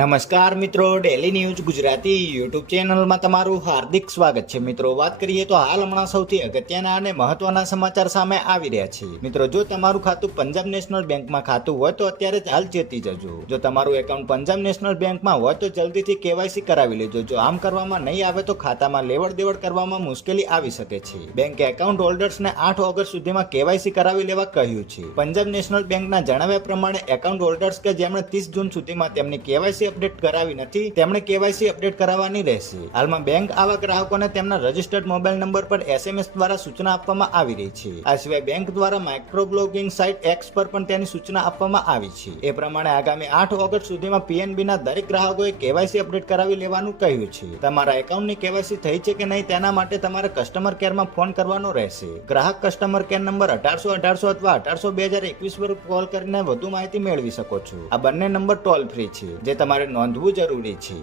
નમસ્કાર મિત્રો, daily news Gujarati YouTube ચેનલમાં તમારું હાર્દિક સ્વાગત છે. મિત્રો, વાત કરીએ તો હાલ હમણાં સૌથી અગત્યના અને મહત્વના સમાચાર સામે આવી રહ્યા છે. મિત્રો, જો તમારું ખાતું પંજાબ નેશનલ બેંકમાં ખાતું હોય તો અત્યારે જ હાલ ચેતી જજો. જો તમારું એકાઉન્ટ પંજાબ નેશનલ બેંકમાં હોય તો જલ્દીથી કેવાયસી કરાવી લેજો. જો આમ કરવામાં નહીં આવે તો ખાતામાં લેવડ દેવડ કરવામાં મુશ્કેલી આવી શકે છે. બેંકે એકાઉન્ટ હોલ્ડર્સને 8 ઓગસ્ટ સુધીમાં કેવાયસી કરાવી લેવા કહ્યું છે. પંજાબ નેશનલ બેંકના જણાવ્યા પ્રમાણે એકાઉન્ટ હોલ્ડર્સ કે જેમણે 30 જૂન સુધીમાં તેમની કેવાયસી અપડેટ કરાવી નથી તેમણે કેવાયસી અપડેટ કરાવવાની રહેશે. હાલમાં બેંક આવા ગ્રાહકોને તેમના રજિસ્ટર્ડ મોબાઈલ નંબર પર SMS દ્વારા સૂચના આપવામાં આવી રહી છે. આ સિવાય બેંક દ્વારા માઇક્રો બ્લોગિંગ સાઇટ X પર પણ તેની સૂચના આપવામાં આવી છે. એ પ્રમાણે આગામી 8 ઓગસ્ટ સુધીમાં PNB ના દરેક ગ્રાહકોએ કેવાયસી અપડેટ કરાવી લેવાનું કહ્યું છે. તમારા એકાઉન્ટની કેવાયસી થઈ છે કે નહીં તેના માટે તમારે કસ્ટમર કેરમાં ફોન કરવાનો રહેશે. ગ્રાહક કસ્ટમર કેર નંબર 1800 અથવા 1800-2021 પર કોલ કરીને વધુ માહિતી મેળવી શકો છો. આ બંને નંબર ટોલ ફ્રી છે, જે તમારે નોંધવું જરૂરી છે.